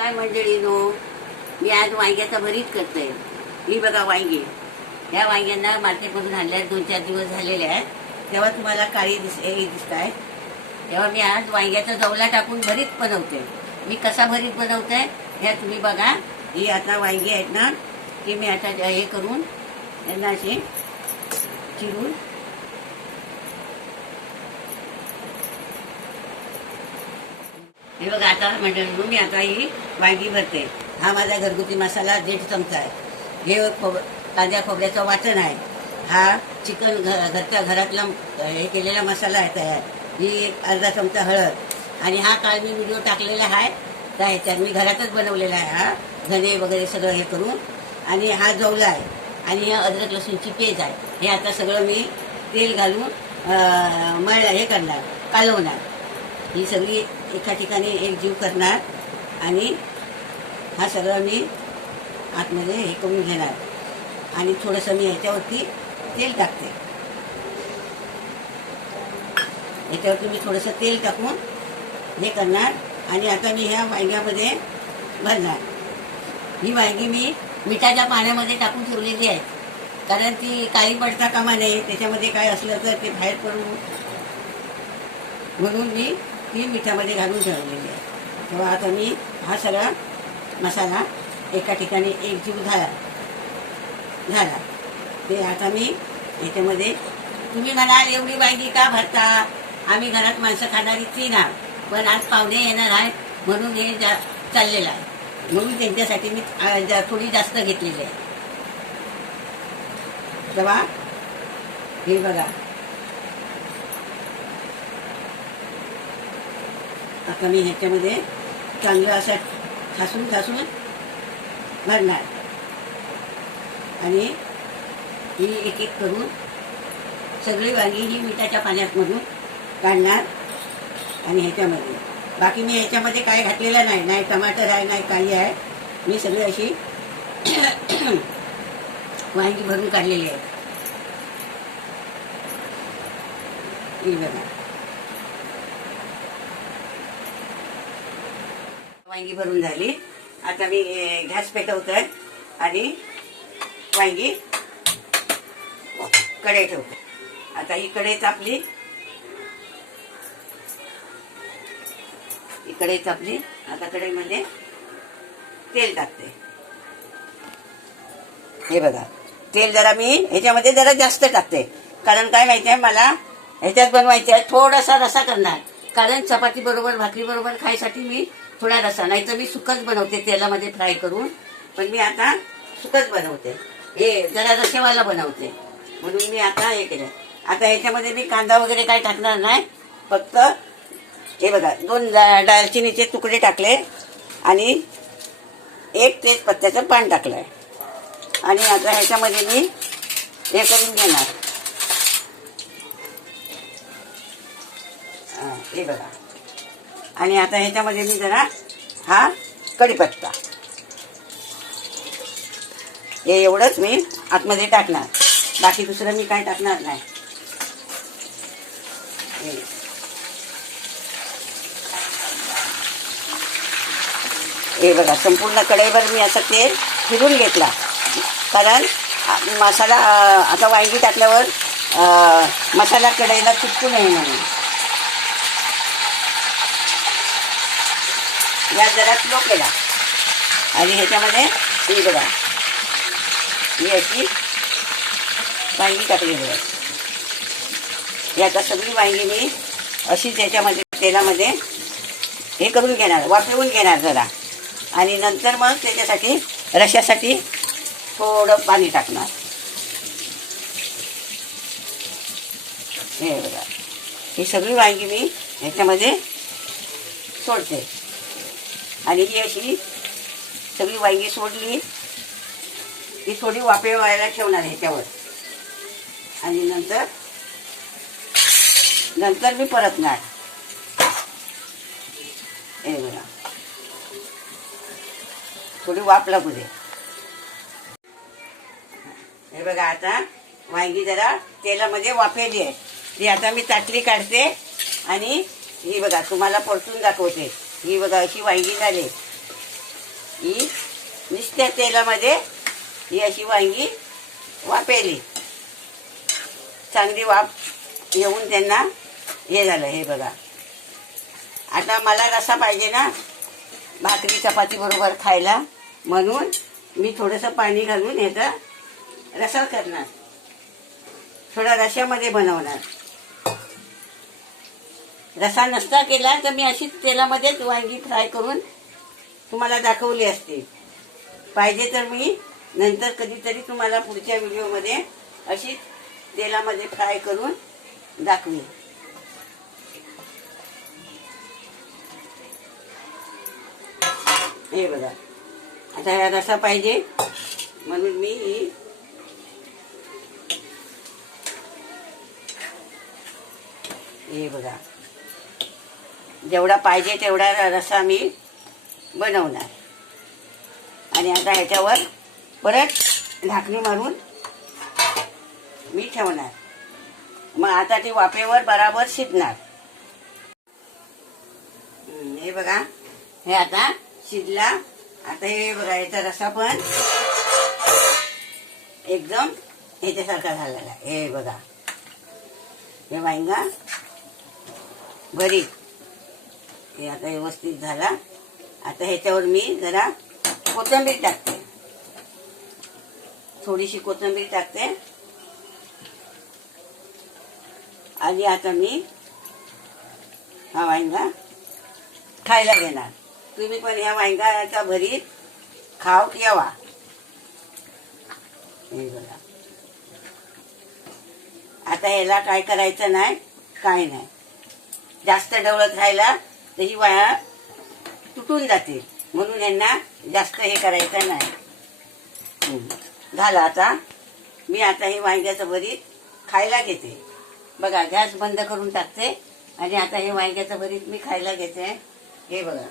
काय मंडळीनो, मी आज वांग्याचा भरीत करते। ही बघा वांगी, या वांग्यांना मार्केटमधून आणल्या 2-4 दिवस झालेले आहेत, तेव्हा तुम्हाला काळी दिसत आहे। तेव्हा मी आज वांग्याचा जवला टाकून भरीत बनवते। मी कसा भरीत बनवते हे तुम्ही बघा। ही आता वांगी आहेत ना, की मी आता हे करून त्यांना असे चिरून हे बघा। आता मंडळी मी आता ही वांगी भरते। हा माझा घरगुती मसाला 1.5 चमचा आहे। हे कांद्या खोबऱ्याचं वाटण आहे। हा चिकन घरच्या घरातला हे केलेला मसाला आहे तयार। ही 1/2 चमचा हळद आणि हा काल मी व्हिडिओ टाकलेला आहे त्या ह्याच्यात मी घरातच बनवलेला आहे। हा धने वगैरे सगळं हे करून, आणि हा जवला आहे आणि हे अद्रक लसूणची पेस्ट आहे। हे आता सगळं मी तेल घालून हे करणार, कालवणार। ही सगळी एका ठिकाणी एकजीव करणार आणि हा सगळं मी आतमध्ये हे करून घेणार आणि थोडंसं मी ह्याच्यावरती तेल टाकते। ह्याच्यावरती मी थोडंसं तेल टाकून हे करणार आणि आता मी ह्या वांग्यामध्ये भरणार। ही वांगी मी मिठाच्या पाण्यामध्ये टाकून ठेवलेली आहे, कारण ती काही पडता कामा नये, त्याच्यामध्ये काय असलं तर ते बाहेर पडू म्हणून मी ती मिठामध्ये घालून ठेवलेली आहे। तेव्हा आता मी हा सगळा मसाला एका ठिकाणी एकजीव झाला ते आता मी याच्यामध्ये, तुम्ही म्हणाल एवढी वांगी का भरता, आम्ही घरात माणसं खाणारी 3 आहोत, पण आज पाहुणे येणार आहेत म्हणून हे चाललेलं आहे, म्हणून त्यांच्यासाठी मी थोडी जास्त घेतलेली आहे। तेव्हा हे बघा, आता मी ह्याच्यामध्ये चांगलं असं ठासून भरणार आणि ही एक एक करून सगळी वांगी ही मिठाच्या पाण्यामधून काढणार आणि ह्याच्यामध्ये बाकी मी ह्याच्यामध्ये काय घातलेलं नाही, नाही टमाटर आहे नाही काही आहे, मी सगळी अशी वांगी भरून काढलेली आहे। ही बघा, वांगी भरून झाली। आता मी गॅस पेटवतोय आणि वांगी कढई ठेवते। आता ही कढई तापली, आता कढईमध्ये तेल टाकते। हे बघा, तेल जरा मी ह्याच्यामध्ये जरा जास्त टाकते, कारण काय माहितीये मला ह्याच्यात बनवायचं आहे, थोडासा रसा करणार, कारण चपाती बरोबर भाकरी बरोबर खायसाठी मी थोडा रसा, नाही तर मी सुकच बनवते तेलामध्ये फ्राय करून, पण मी आता सुकच बनवते, हे जरा रसेवाला बनवते, म्हणून मी आता हे केलं। आता ह्याच्यामध्ये मी कांदा वगैरे काय टाकणार नाही, फक्त हे बघा 2 दालचिनीचे तुकडे टाकले आणि 1 तेजपत्त्याचं पान टाकलंय आणि आता ह्याच्यामध्ये मी हे करून घेणार। हे बघा, आणि आता ह्याच्यामध्ये मी जरा हा कढीपत्ता, हे एवढंच मी आतमध्ये टाकणार, बाकी दुसरं मी काय टाकणार नाही। हे बघा, संपूर्ण कढईभर मी असं तेल फिरून घेतला, कारण मसाला आता वांगी टाकल्यावर मसाला कढईला चिपकू नये म्हणून। गॅस जरा स्लो केला आणि ह्याच्यामध्ये ही बघा, ही अशी वांगी टाकलेली आहे। ही आता सगळी वांगी मी अशीच याच्यामध्ये तेलामध्ये हे करून घेणार, वाफवून घेणार जरा, आणि नंतर मग त्याच्यासाठी रश्यासाठी थोडं पाणी टाकणार। हे बघा, ही सगळी वांगी मी ह्याच्यामध्ये सोडते आणि ही अशी सगळी वांगी सोडली की थोडी वाफेवायला ठेवणार ह्याच्यावर, आणि नंतर मी परतणार। हे बघा, थोडी वाफ लागू दे। हे बघा, आता वांगी जरा तेलामध्ये वाफेली आहे, ती आता मी ताटली काढते आणि ही बघा तुम्हाला परतून दाखवते। ही बघा अशी वांगी झाली, ही नुसत्या तेलामध्ये ही अशी वांगी वाफेली, चांगली वाफ येऊन त्यांना हे झालं. हे बघा, आता मला रस्सा पाहिजे ना भाकरी चपाती बरोबर खायला, म्हणून मी थोडंसं पाणी घालून ह्याचा रस्सा करणार, थोडा रश्श्यामध्ये बनवणार. रस्सा नसता केला तर मी अशीच तेलामध्येच वांगी फ्राय करून तुम्हाला दाखवली असते. पाहिजे तर मी नंतर कधीतरी तुम्हाला पुढच्या व्हिडिओमध्ये अशीच तेलामध्ये फ्राय करून दाखवेन. हे बघा, आता हा रस्सा पाहिजे म्हणून मी हे बघा जेवढा पाहिजे तेवढा रस्सा मी बनवणार. आणि आता ह्याच्यावर परत झाकणी मारून मी ठेवणार. मग आता ती वाफेवर बराबर शिजणार. हे बघा, हे आता शिजला. आता हे बघा, याचा रस्सा पण एकदम ह्याच्यासारखा झालेला आहे. हे बघा, हे वांगा भरीत हे आता व्यवस्थित झाला. आता ह्याच्यावर मी जरा कोथिंबीर टाकते, थोडीशी कोथिंबीर टाकते. आणि आता मी हा वांगा खायला घेणार. तुम्ही पण ह्या वांग्याचा भरीत खाव यावा. हे बघा, आता याला काय करायचं नाही, काय नाही. जास्त ढवळत राहिला तर ही वाया तुटून जाते, म्हणून यांना जास्त हे करायचं नाही. झालं. आता मी आता हे वांग्याचं भरीत खायला घेते. बघा, गॅस बंद करून टाकते आणि आता हे वांग्याचं भरीत मी खायला घेते. हे बघा,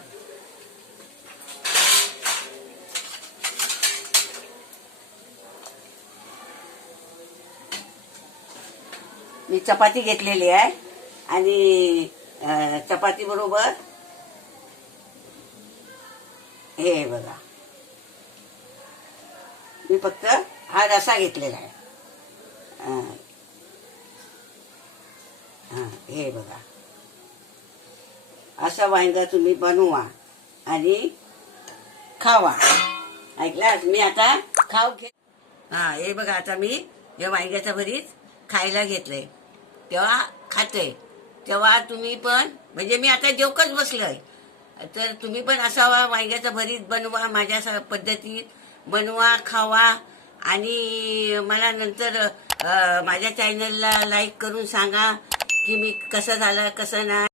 मी चपाती घेतलेली आहे आणि चपाती बरोबर हे बघा, मी फक्त हा रस्सा घेतलेला आहे. हे बघा, असा वांगा तुम्ही बनवा आणि खावा. ऐकलात? मी आता खाऊ घे. हे बघा, आता मी या वांग्याचं भरीत खायला घेतलंय, तेव्हा खाते. तेव्हा तुम्ही पण, म्हणजे मी आता जेवकच बसलोय, तर तुम्ही पण असा वांग्याचं भरीत बनवा, माझ्या पद्धतीत बनवा, खावा. आणि मला नंतर माझ्या चॅनलला लाईक करून सांगा की मी कसं झालं कसं नाही.